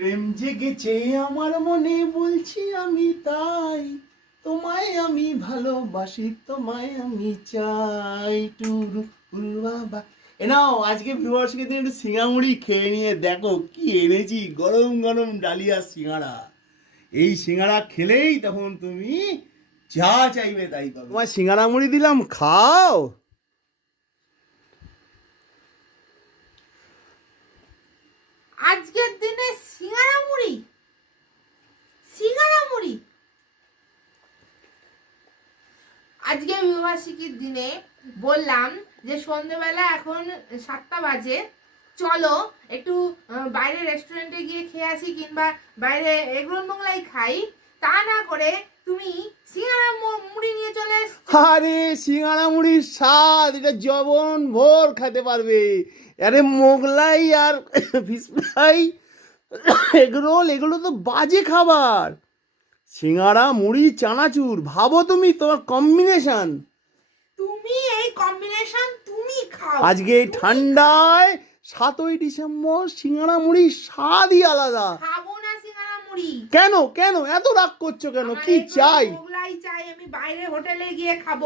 প্রেম জেগেছে আমার মনে, বলছি আমি তাই। তোমায় আমি ভালোবাসি, তোমায় আমি চাই। টুরু বাবা। এ নাও, আজকে ভিউয়ার্সকে দিন একটু সিঙ্গামুড়ি খেয়ে নিয়ে দেখো কি এনেছি, গরম গরম ডালিয়া সিঙ্গাড়া। এই সিঙ্গাড়া খেলেই তখন তুমি যা চাইবে তাই পাবে। তোমার সিঙ্গাড়া মুড়ি দিলাম, খাও। আজকের দিনে সিঙ্গারা মুড়ি? সিঙ্গারা মুড়ি? আজকে বিবাহিকীর দিনে বললাম যে সন্ধেবেলা এখন সাতটা বাজে, চলো একটু বাইরে রেস্টুরেন্টে গিয়ে খেয়ে আসি কিংবা বাইরে এগরোল মোগলাই খাই। তা না করে তুমি সিঙ্গারা আরে সিঙ্গাড়া মুড়ির স্বাদ এটা জবন ভোর খেতে পারবে। আরে মোগলাই আর ফিস ফ্রাই এগরোল এগুলো তো বাজে খাবার। সিঙ্গাড়া মুড়ি চানাচুর ভাবো তুমি তোমার কম্বিনেশন তুমি এই কম্বিনেশন তুমি খাও। আজকে এই ঠান্ডায় সাতই ডিসেম্বর সিঙ্গাড়া মুড়ির স্বাদই আলাদা। সিঙ্গারা মুড়ি কেন? কেন? এত রাগ করছ কেন? কি চাই? মোগলাই চাই আমি বাইরে হোটেলে গিয়ে খাব।